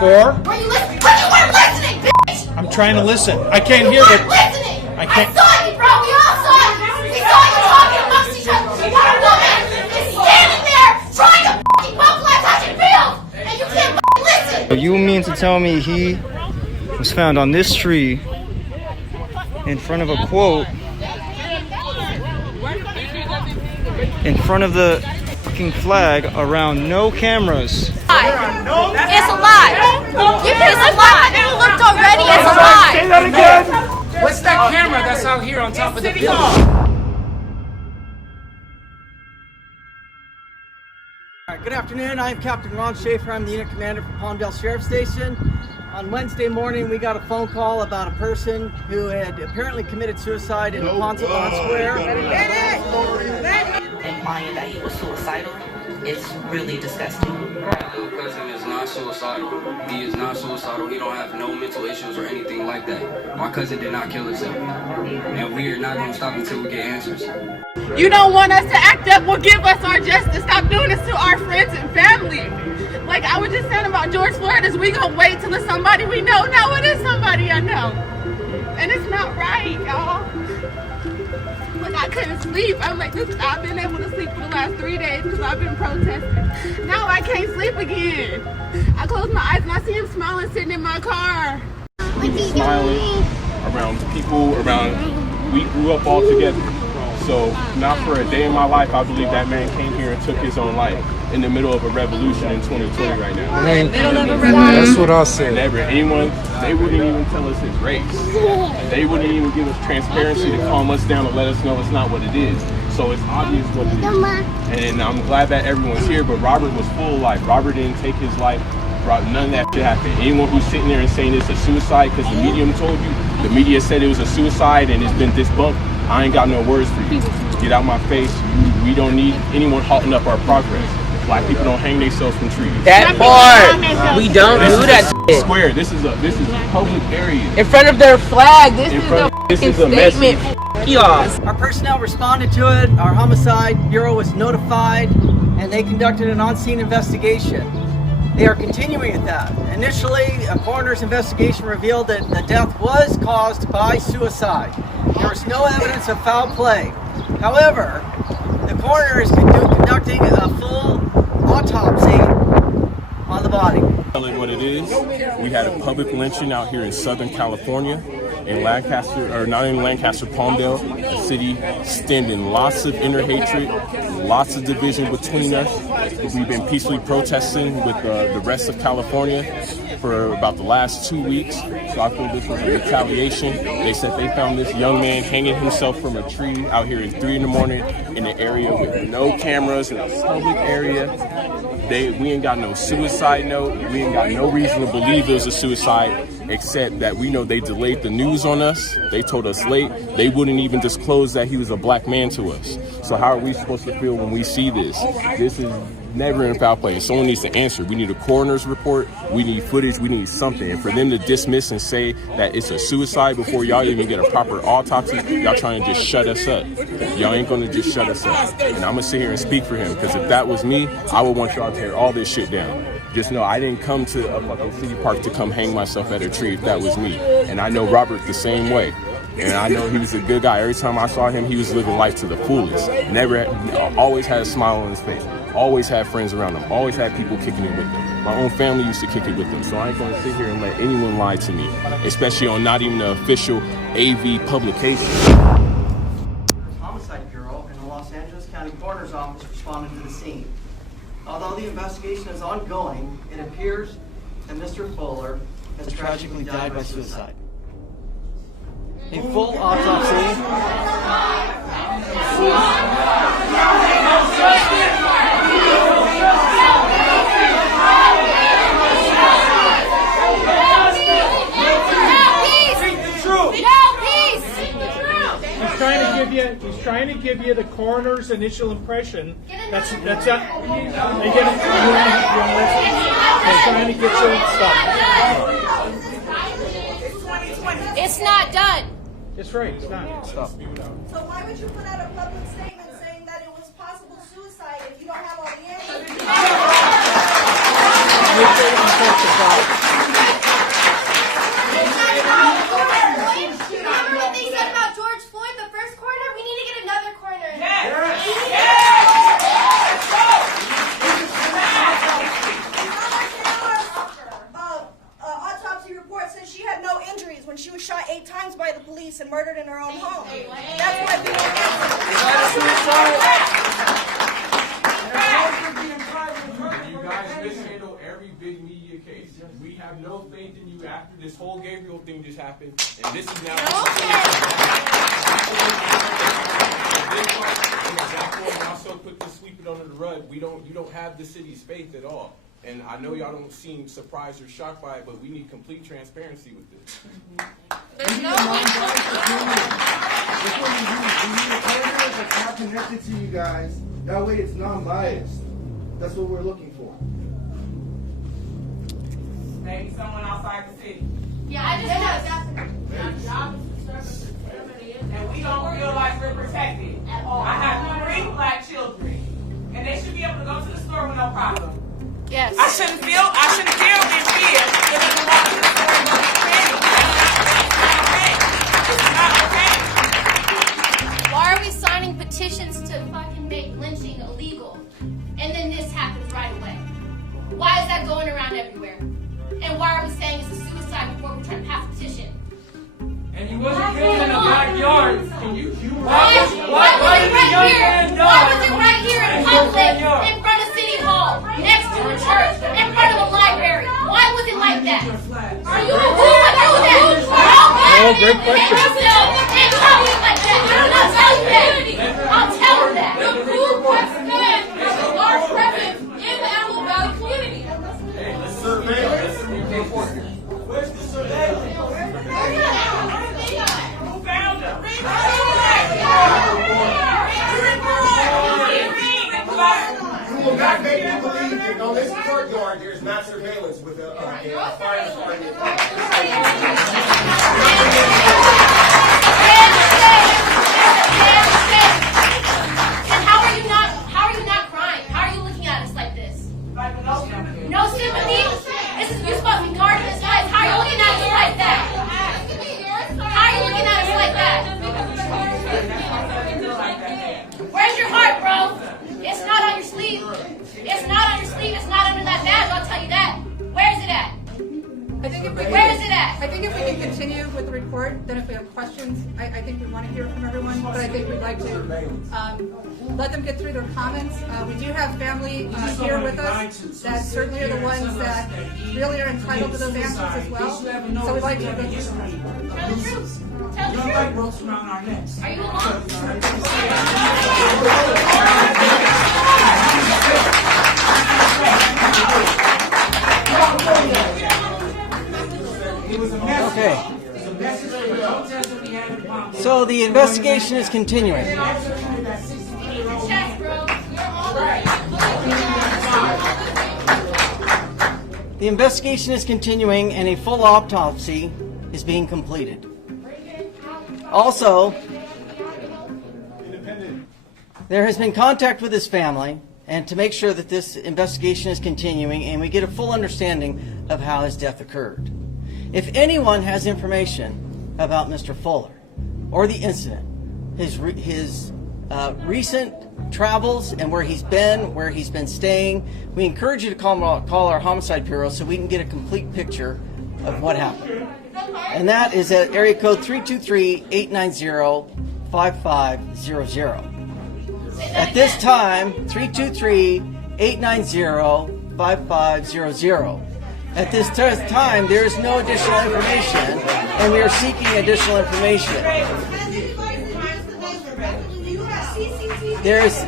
before. Were you listening? When you weren't listening, bitch! I'm trying to listen. I can't hear You weren't it. listening! I can't. I saw you, bro! We all saw you! We saw you talking amongst each other! One woman is standing there trying to fucking vocalize how she feels! And you can't fucking listen! You mean to tell me he was found on this tree in front of a quote in front of the fucking flag around no cameras? It's a lie. It's a lie. You looked already. It's a lie. Say that again. What's that camera that's out here on top of the building? Good afternoon, I am Captain Ron Schaefer. I'm the unit commander for Palmdale Sheriff Station. On Wednesday morning, we got a phone call about a person who had apparently committed suicide in PONCITLAN Square. Implying that he was suicidal, it's really disgusting. My little cousin is not suicidal. He is not suicidal. He don't have no mental issues or anything like that. My cousin did not kill himself. And we are not going to stop until we get answers. You don't want us to act up. Well, give us our justice. Stop doing this to our friends and family. Like I was just saying about George Floyd, is we gonna wait till it's somebody we know? No, it is somebody I know. And it's not right, y'all. Like I couldn't sleep. I'm like, I've been able to sleep for the last 3 days because I've been protesting. Now I can't sleep again. I close my eyes and I see him smiling sitting in my car. Smiling around people, we grew up all together. So not for a day in my life, I believe that man came here and took his own life in the middle of a revolution in 2020 right now. That's what I said. Never anyone, they wouldn't even tell us his race. They wouldn't even give us transparency to calm us down and let us know it's not what it is. So it's obvious what it is. And I'm glad that everyone's here, but Robert was full of life. Robert didn't take his life. None of that shit happened. Anyone who's sitting there and saying it's a suicide because the media told you, the media said it was a suicide and it's been debunked, I ain't got no words for you. Get out my face. We don't need anyone halting up our progress. Black people don't hang themselves from trees. That part, we don't do that shit. Square. This is a public area. In front of their flag. This is a statement. Y'all. Our personnel responded to it. Our homicide bureau was notified, and they conducted an on-scene investigation. They are continuing with that. Initially, a coroner's investigation revealed that the death was caused by suicide. There was no evidence of foul play. However, the coroner is conducting a full autopsy on the body. Telling what it is, we had a public lynching out here in Southern California, in Lancaster, or not in Lancaster, Palmdale, a city standing lots of inner hatred, lots of division between us. We've been peacefully protesting with the rest of California for about the last 2 weeks. So I feel this was a retaliation. They said they found this young man hanging himself from a tree out here at 3 in the morning in an area with no cameras, in a public area. We ain't got no suicide note. We ain't got no reason to believe it was a suicide, except that we know they delayed the news on us. They told us late. They wouldn't even disclose that he was a black man to us. So how are we supposed to feel when we see this? This is never in foul play. Someone needs to answer. We need a coroner's report. We need footage. We need something. And for them to dismiss and say that it's a suicide before y'all even get a proper autopsy, y'all trying to just shut us up. Y'all ain't going to just shut us up. And I'm going to sit here and speak for him, because if that was me, I would want y'all to tear all this shit down. Just know I didn't come to a fucking city park to come hang myself at a tree if that was me. And I know Robert the same way. And I know he was a good guy. Every time I saw him, he was living life to the fullest. Always had a smile on his face. Always had friends around him. Always had people kicking it with him. My own family used to kick it with him. So I ain't going to sit here and let anyone lie to me, especially on not even the official AV publication. Homicide Bureau and the Los Angeles County Coroner's Office responded to the scene. Although the investigation is ongoing, it appears that Mr. Fuller has tragically died by suicide. A full autopsy. He's trying to give you the coroner's initial impression. That's it. They get it. He's trying to get you stuff. It's not done. It's right. It's not. Stop. So why would you put out a public statement saying that it was possible suicide if you don't have all the answers? Remember what they said about George Floyd, the first coroner? We need to get another coroner. Autopsy report says she had no injuries when she was shot 8 times by the police and murdered in her own home. That's why we want You guys mishandle every big media case. We have no faith in you after this whole Gabriel thing just happened, and this is now. And also put this sweep it under the rug. You don't have the city's faith at all. And I know y'all don't seem surprised or shocked by it, but we need complete transparency with this. There's no that's not connected to you guys. That way it's non-biased. That's what we're looking for. Maybe someone outside the city. Yeah, I just know. And we don't feel like we're protected. I have 3 black children, and they should be able to go to the store with no problem. Yes. I shouldn't feel in fear that they can walk to the store and be paid. It's not okay. Why are we signing petitions to fucking make lynching illegal? And then this happens right away. Why is that going around everywhere? And why are we saying it's a suicide before we're trying to pass a petition? And he wasn't killed in the backyard. Why was it right here in public, in front of City Hall, next to a church, in front of a library? Why was it like that? Are you who would do that? Oh, great question. And tell me like that. I'll tell you that. I'll tell you that. The proof once again has a large presence in the Antelope Valley community. Where's the surveillance? Who found him? You will not make me believe that on this courtyard there's not surveillance with a fire department. And how are you not crying? How are you looking at us like this? No sympathy? You're supposed to be guarding us guys. How are you looking at us like that? How are you looking at us like that? Where's your heart, bro? It's not on your sleeve. It's not on your sleeve. It's not under that badge. I'll tell you that. Where is it at? Where is it at? I think if we can continue with the report, then if we have questions, I think we want to hear from everyone, but I think we'd like to let them get through their comments. We do have family here with us that certainly are the ones that really are entitled to those answers as well. So we'd like to go through them. Tell the truth. Tell the truth. Are you alone? Okay. So the investigation is continuing. The investigation is continuing and a full autopsy is being completed. Also, there has been contact with his family and to make sure that this investigation is continuing and we get a full understanding of how his death occurred. If anyone has information about Mr. Fuller or the incident, his recent travels and where he's been staying, we encourage you to call our Homicide Bureau so we can get a complete picture of what happened. And that is at area code 323-890-5500. At this time, 323-890-5500. At this time, there is no additional information, and we are seeking additional information. There is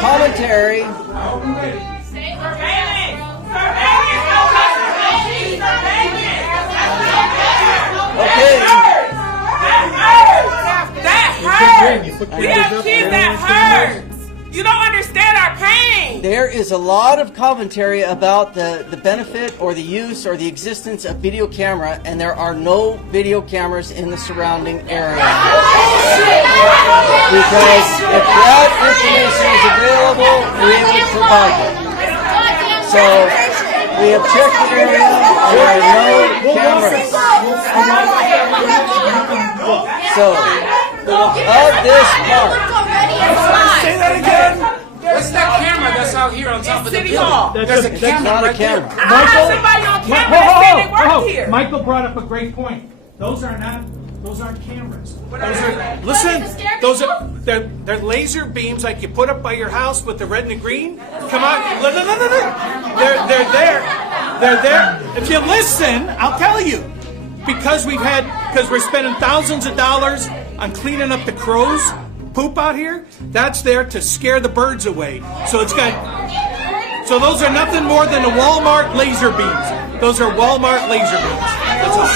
commentary. Okay. That hurts. We have kids that hurts. You don't understand our pain. There is a lot of commentary about the benefit or the use or the existence of video camera, and there are no video cameras in the surrounding area. Because if that information is available, we would provide it. So We have checked the area. There are no cameras. So, of this part. Say that again. What's that camera that's out here on top of the building? There's a camera Not a right there. camera. Somebody on camera that said they worked here. Michael brought up a great point. Those aren't cameras. They're laser beams like you put up by your house with the red and the green. Come on, they're there. They're there. If you listen, I'll tell you. Because we're spending thousands of dollars on cleaning up the crows poop out here. That's there to scare the birds away. So those are nothing more than the Walmart laser beams. Those are Walmart laser beams. That's all.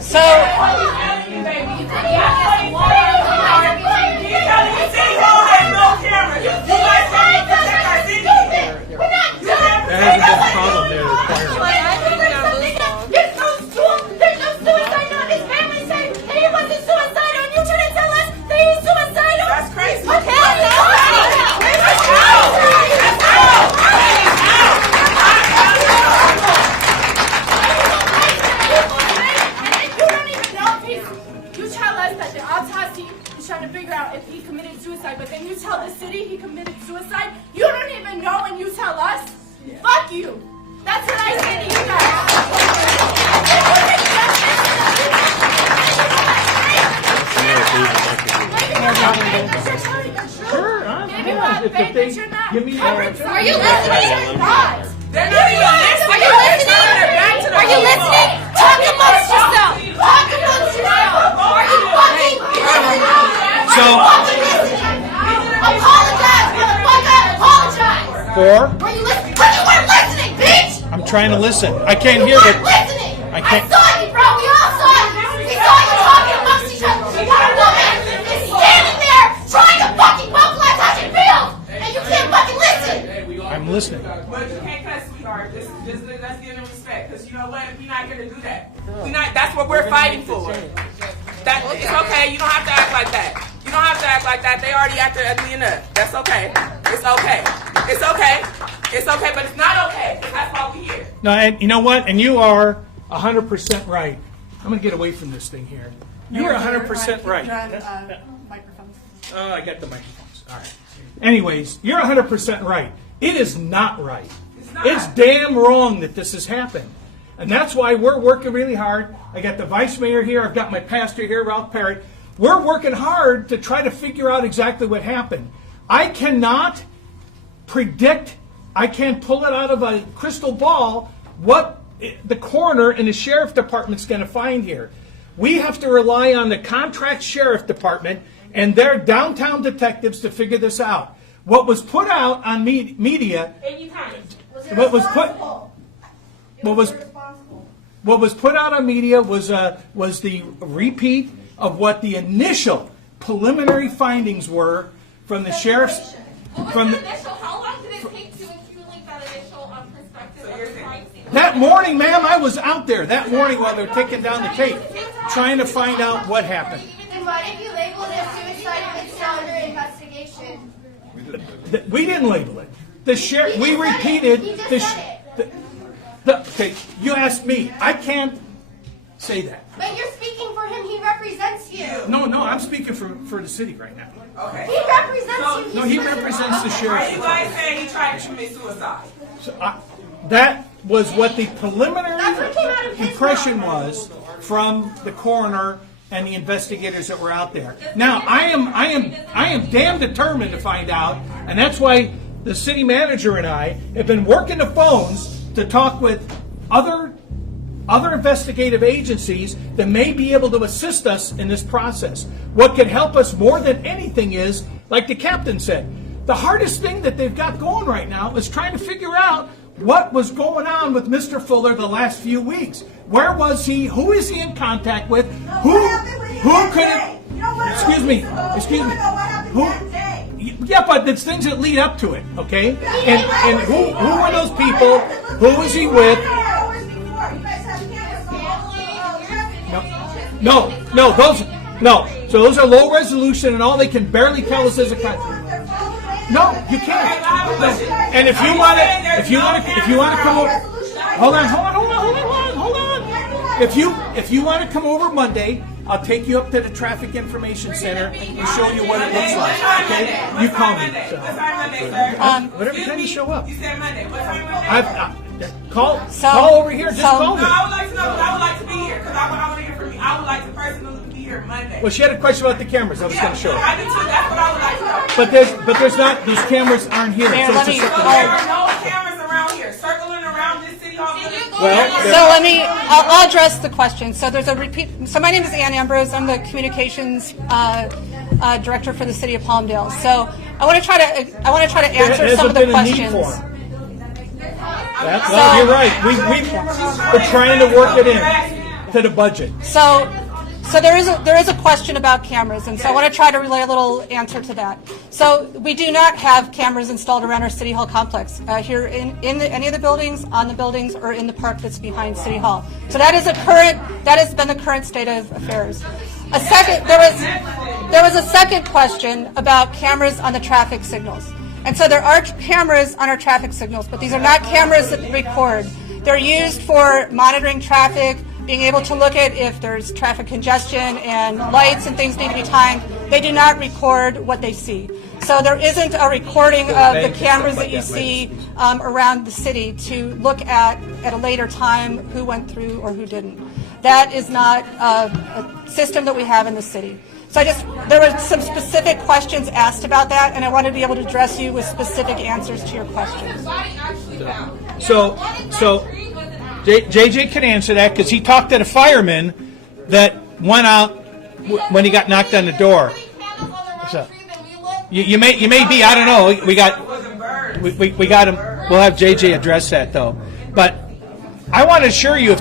So, There hasn't been a problem there. There's no suicide note. His family said that he wasn't suicidal, and you trying to tell us that he's suicidal? That's crazy. Okay. You tell us that the autopsy is trying to figure out if he committed suicide, but then you tell the city he committed suicide? You don't even know, and you tell us? Yeah. Fuck you. That's what I say to you guys. Sure, give me Are you listening? They're not even listening. Are you listening? Are you listening? Talk amongst yourself. Talk amongst yourself. Are you fucking listening? Apologize, motherfucker. Apologize. For? Were you listening? But you weren't listening, bitch. I'm trying to listen. I can't hear You it. weren't listening. I can't. I saw you, bro. We all saw you. We saw you talking amongst each other. You got a woman is standing there trying to fucking vocalize how she feels, and you can't fucking listen. I'm listening. But you can't cuss, sweetheart. Just let's give them respect, because you know what? We're not here to do that. That's what we're fighting for. It's okay. You don't have to act like that. You don't have to act like that. They already acted ugly enough. That's okay. It's okay. It's okay. It's okay, but it's not okay. That's why we're here. No, and you know what? And you are 100% right. I'm going to get away from this thing here. You are 100% right. Oh, I got the microphones. All right. Anyways, you're 100% right. It is not right. It's damn wrong that this has happened. And that's why we're working really hard. I got the vice mayor here. I've got my pastor here, Ralph Perry. We're working hard to try to figure out exactly what happened. I cannot predict, I can't pull it out of a crystal ball what the coroner and the sheriff department's going to find here. We have to rely on the contract sheriff department and their downtown detectives to figure this out. What was put out on media, what was put out on media was the repeat of what the initial preliminary findings were from the sheriff's. From the, How long did it take to accumulate that initial perspective of the crime scene? that morning, ma'am, I was out there that morning while they were taking down the tape, trying to find out what happened. Then why did you label it as suicide if it's still under investigation? We didn't label it. The sheriff. We repeated. Okay, you asked me. I can't say that. But you're speaking for him. He represents you. No, I'm speaking for the city right now. Okay. He represents you. No, he represents the Why sheriff. you guys saying he tried to commit suicide? So, that was what the That's preliminary what came out of his impression mouth. was from the coroner and the investigators that were out there. Now, I am damn determined to find out, and that's why the city manager and I have been working the phones to talk with other investigative agencies that may be able to assist us in this process. What can help us more than anything is, like the captain said, the hardest thing that they've got going right now is trying to figure out what was going on with Mr. Fuller the last few weeks. Where was he? Who is he in contact with? Who could have... Excuse me. Who? Yeah, but there's things that lead up to it, okay? And who were those people? Who was he with? No. So those are low resolution, and all they can barely tell us is a crime. No, you can't. No. And if you want to come over, hold on. If you want to come over Monday, I'll take you up to the traffic information center and show you what it looks like. Okay? You call me. So. Whatever time you show up. You said Monday. What time? Call over here. Just call me. No, I would like to know. I would like to be here because I want to hear from you. I would like to personally be here Monday. Well, she had a question about the cameras. I was going to show her. I do too. That's what I would like to know. But there's not. These cameras aren't here. There are no cameras around here circling around this city hall. I'll address the question. So there's a repeat. So my name is Ann Ambrose. I'm the communications director for the city of Palmdale. So I want to try to answer some of the questions. You're right. We're trying to work it in to the budget. So there is a question about cameras, and so I want to try to relay a little answer to that. So we do not have cameras installed around our City Hall complex here in any of the buildings, on the buildings, or in the park that's behind City Hall. So that has been the current state of affairs. There was a second question about cameras on the traffic signals. And so there are cameras on our traffic signals, but these are not cameras that record. They're used for monitoring traffic, being able to look at if there's traffic congestion and lights and things need to be timed. They do not record what they see. So there isn't a recording of the cameras that you see around the city to look at a later time who went through or who didn't. That is not a system that we have in the city. So there were some specific questions asked about that, and I wanted to be able to address you with specific answers to your questions. So JJ can answer that because he talked to the fireman that went out when he got knocked on the door. So you may be, I don't know. We got him. We'll have JJ address that though. But I want to assure you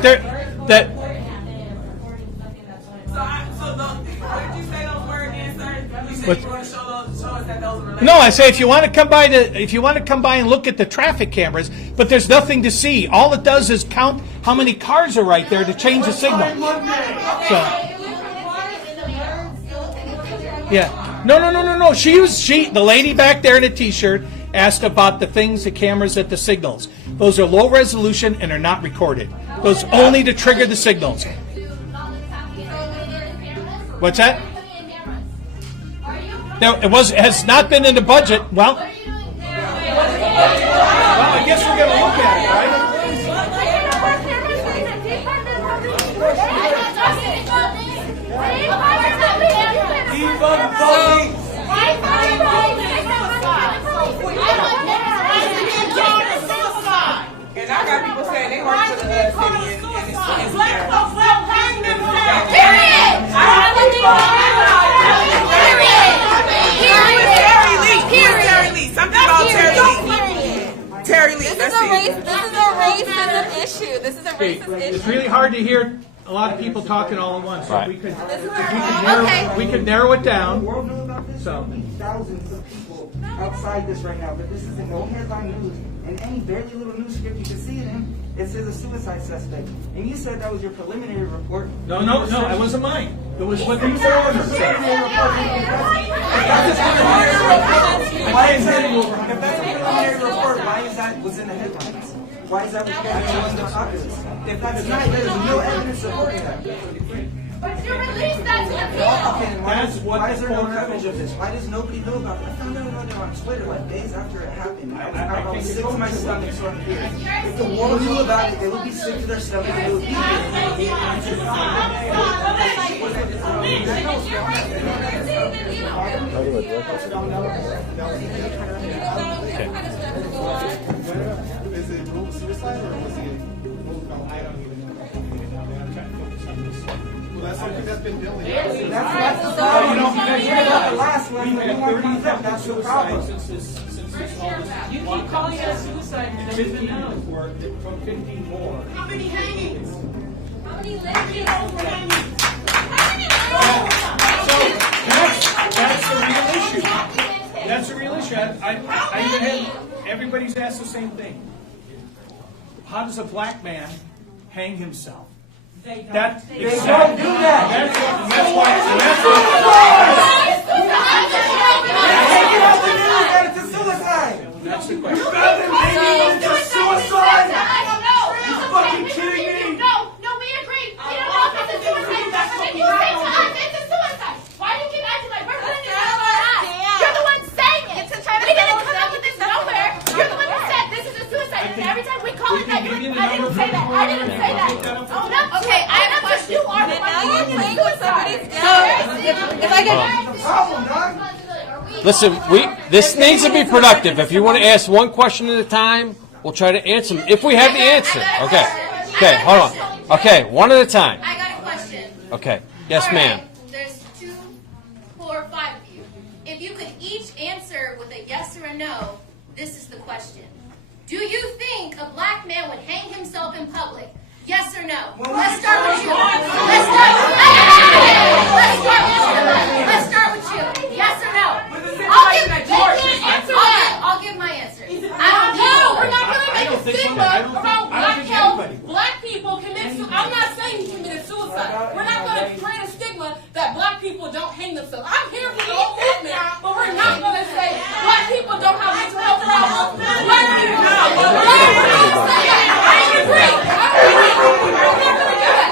No, I say if you want to come by and look at the traffic cameras, but there's nothing to see. All it does is count how many cars are right there to change the signal. So, yeah, no. The lady back there in a t-shirt asked about the cameras at the signals. Those are low resolution and are not recorded. Those only to trigger the signals. What's that? Now, it has not been in the budget. Well, I guess we're going to look at it, right? And I got people saying they work for the city and it's Terry Lee. This is a racism issue. It's really hard to hear a lot of people talking all at once. So right. we could narrow it down. The world knows about this. So thousands of people outside this right now, but this is in no headline news. And any barely little news script you can see it in, it says a suicide suspect. And you said that was your preliminary report. No, it wasn't mine. It was what you said. If that's a preliminary report, why is that what's in the headlines? Why is that what you guys are in the office? If that's not, there's no evidence supporting that. But you released that to the people. Why is there no coverage of this? Why does nobody know about it? I found out about it on Twitter like days after it happened. I was sick to my stomach, so I'm here. If the world knew about it, they would be sick to their stomach and they would be Is it ruled suicide or was it ruled? I don't even know. I'm trying to focus on this. Well, that's something that's been building. That's the problem. You hear about the last one, but no one comes up. That's the problem. You keep calling it a suicide. 15 from 15 more. How many hangings? How many lynchings? So that's the real issue. That's the real issue. I even had everybody's asked the same thing. How does a black man hang himself? They don't do that. That's why. That's the question. Suicide! I don't know. You fucking kidding me? No, we agree. We don't know if it's a suicide. If you say to us it's a suicide, why do you keep acting like we're putting it on us? You're the one saying it. We didn't come up with this nowhere. You're the one who said this is a suicide. And every time we call it that, you're like, I didn't say that. I didn't say that. Oh, no. Okay, I have a question. You are the one who playing with somebody's If I can. Listen, this needs to be productive. If you want to ask one question at a time, we'll try to answer them if we have the answer. Okay, hold on. Okay, one at a time. I got a question. Okay, yes, ma'am. There's 2, 4, 5 of you. If you could each answer with a yes or a no, this is the question. Do you think a black man would hang himself in public? Yes or no? Let's start with you. Let's start with you. Let's start with you. Yes or no? I'll give my answer. I don't know. We're not going to make a stigma around black people commit suicide. I'm not saying he committed suicide. We're not going to create a stigma that black people don't hang themselves. I'm here for the whole movement, but we're not going to say black people don't have mental health problems. Black people don't. We're not going to say that. I agree. We're not going to do that.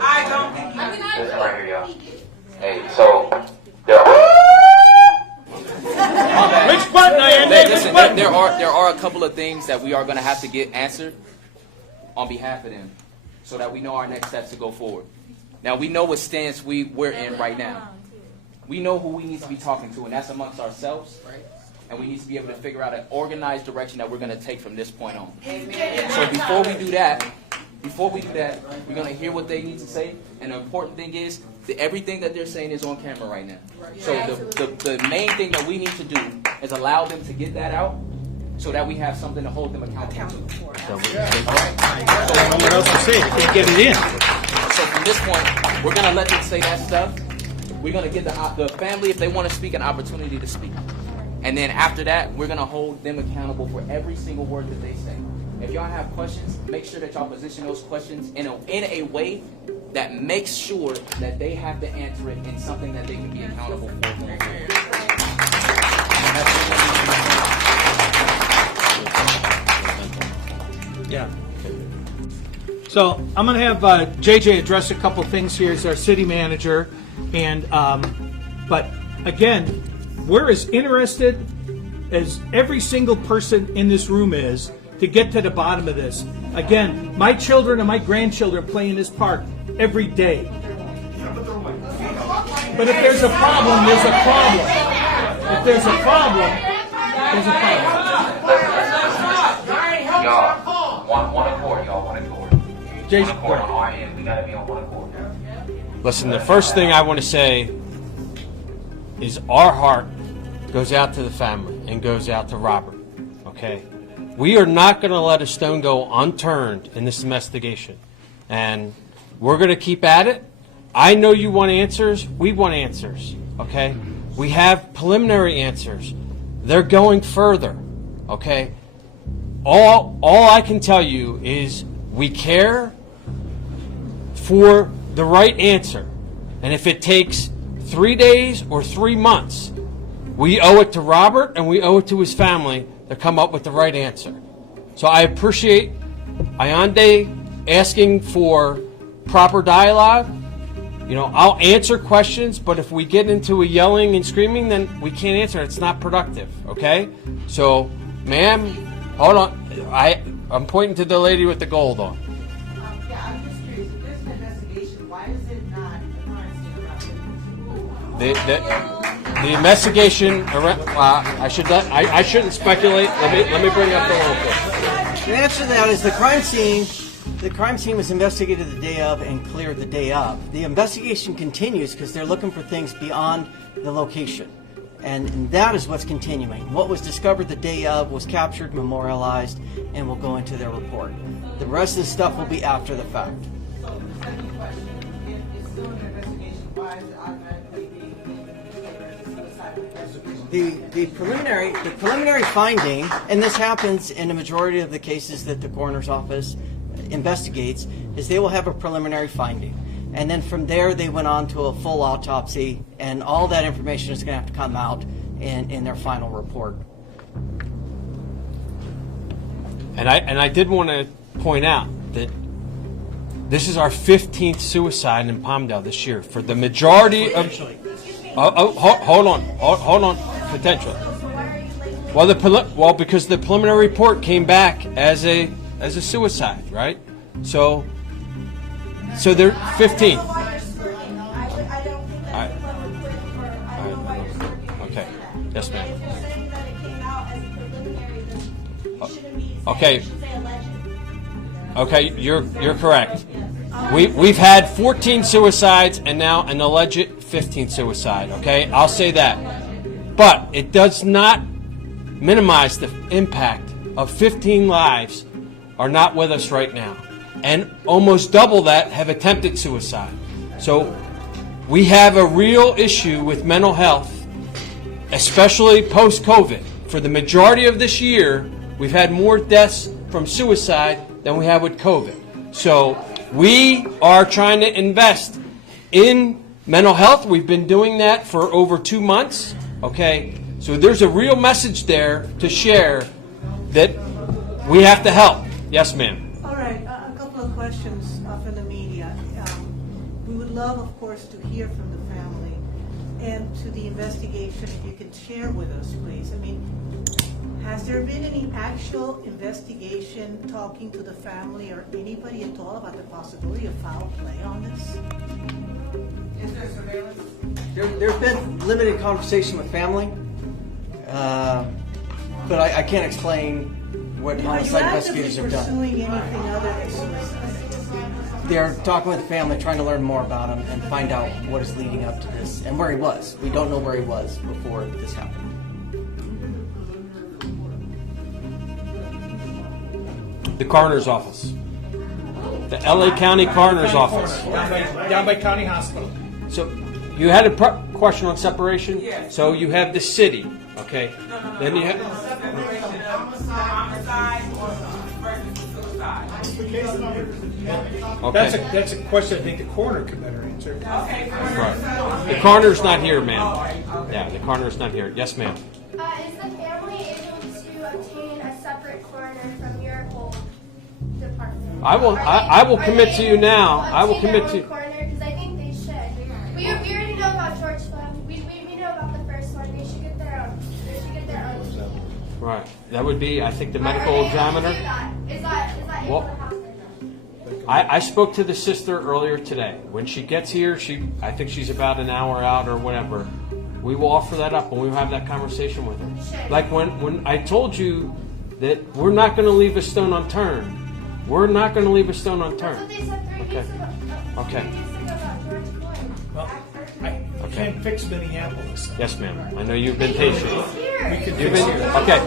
I don't think he Listen right here, y'all. Hey, so, Which button, Andy? Listen, there are a couple of things that we are going to have to get answered on behalf of them so that we know our next steps to go forward. Now, we know what stance we're in right now. We know who we need to be talking to, and that's amongst ourselves, and we need to be able to figure out an organized direction that we're going to take from this point on. So before we do that, we're going to hear what they need to say, and the important thing is that everything that they're saying is on camera right now. So the main thing that we need to do is allow them to get that out so that we have something to hold them accountable to. What else to say? Can't get it in. So from this point, we're going to let them say that stuff. We're going to give the family, if they want to speak, an opportunity to speak. And then after that, we're going to hold them accountable for every single word that they say. If y'all have questions, make sure that y'all position those questions in a way that makes sure that they have to answer it in something that they can be accountable for. Yeah. So I'm going to have JJ address a couple things here as our city manager, and but again, we're as interested as every single person in this room is to get to the bottom of this. Again, my children and my grandchildren play in this park every day. But if there's a problem, there's a problem. If there's a problem, there's a problem. y'all, one accord, y'all, one accord. Jason, one accord on our end. We gotta be on one accord. Listen, the first thing I want to say is our heart goes out to the family and goes out to Robert, okay? We are not going to let a stone go unturned in this investigation. And we're going to keep at it. I know you want answers. We want answers, okay? We have preliminary answers. They're going further, okay? All I can tell you is we care for the right answer. And if it takes 3 days or 3 months, we owe it to Robert and we owe it to his family to come up with the right answer. So I appreciate Ayande asking for proper dialogue. You know, I'll answer questions, but if we get into a yelling and screaming, then we can't answer it. It's not productive, okay? So, ma'am, hold on. I'm pointing to the lady with the gold on. Yeah, I'm just curious. If there's an investigation, why is it not the crime scene? The investigation around, I shouldn't speculate. Let me bring up the local. The answer to that is the crime scene was investigated the day of and cleared the day of. The investigation continues because they're looking for things beyond the location. And that is what's continuing. What was discovered the day of was captured, memorialized, and will go into their report. The rest of the stuff will be after the fact. So, second question. If it's still an investigation, why is it automatically being as a suicide investigation? The preliminary finding, and this happens in a majority of the cases that the coroner's office investigates, is they will have a preliminary finding. And then from there, they went on to a full autopsy, and all that information is going to have to come out in their final report. And I did want to point out that this is our 15th suicide in Palmdale this year. For the majority of... hold on. Potentially. Well, because the preliminary report came back as a suicide, right? So they're 15. Okay. Yes, ma'am. Okay, you're correct. We've had 14 suicides and now an alleged 15th suicide. Okay, I'll say that, but it does not minimize the impact of 15 lives are not with us right now, and almost double that have attempted suicide. So we have a real issue with mental health, especially post-COVID. For the majority of this year, we've had more deaths from suicide than we have with COVID. So we are trying to invest in mental health. We've been doing that for over 2 months. Okay, so there's a real message there to share that we have to help. Yes, ma'am. All right, a couple of questions from the media. We would love, of course, to hear from the family and to the investigation, if you can share with us, please. I mean, has there been any actual investigation talking to the family or anybody at all about the possibility of foul play on this? Is there surveillance? There's been limited conversation with family, but I can't explain what homicide investigators have done. Are you actively pursuing anything other than suicide? They're talking with the family, trying to learn more about him and find out what is leading up to this and where he was. We don't know where he was before this happened. The coroner's office. The LA County Coroner's Office. Down by County Hospital. So you had a question on separation? Yes. So you have the city, okay? No. Then you have... Separation of homicide versus suicide. Okay. That's a question I think the coroner could better answer. Okay. Right. The coroner's not here, ma'am. Yeah, the coroner's not here. Yes, ma'am. Is the family able to obtain a separate coroner from your whole department? I will commit to you now. I will commit to you. Because I think they should. We already know about George Floyd. We know about the first one. They should get their own. They should get their own. Right. That would be, I think, the medical examiner. Is that able to happen? I spoke to the sister earlier today. When she gets here, I think she's about an hour out or whatever. We will offer that up and we will have that conversation with her. Like when I told you that we're not going to leave a stone unturned. We're not going to leave a stone unturned. That's what they said 3 weeks ago. Okay. 3 weeks ago about George Floyd. Well, I can't fix Minneapolis. Yes, ma'am. I know you've been patient. We can You've fix been it. okay.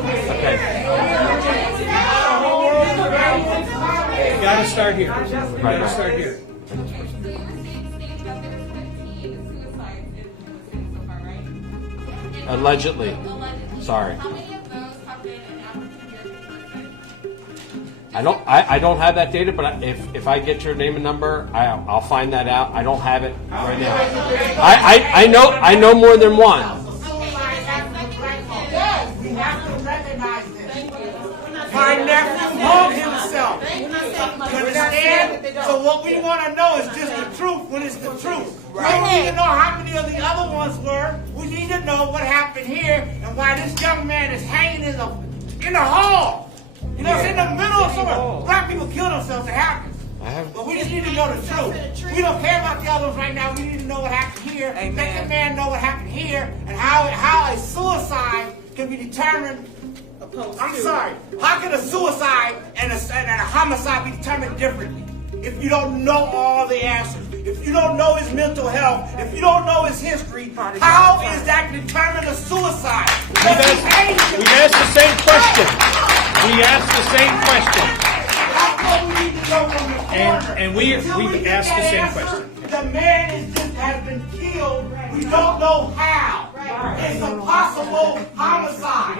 You gotta start here. Right. Gotta start here. Allegedly. Sorry. I don't have that data, but if I get your name and number, I'll find that out. I don't have it right now. I know more than one. Yes, we have to recognize this. My nephew hung himself. You understand? So what we want to know is just the truth when it's the truth. We don't need to know how many of the other ones were. We need to know what happened here and why this young man is hanging in the hall. You know, it's in the middle of somewhere. Black people kill themselves. It happens. But we just need to know the truth. We don't care about the others right now. We need to know what happened here. Let the man know what happened here and how a suicide can be determined. I'm sorry. How can a suicide and a homicide be determined differently? If you don't know all the answers, if you don't know his mental health, if you don't know his history, how is that determined a suicide? We've asked the same question. We asked the same question. That's what we need to know from the coroner. And we asked the same question. The man has been killed. We don't know how. It's a possible homicide.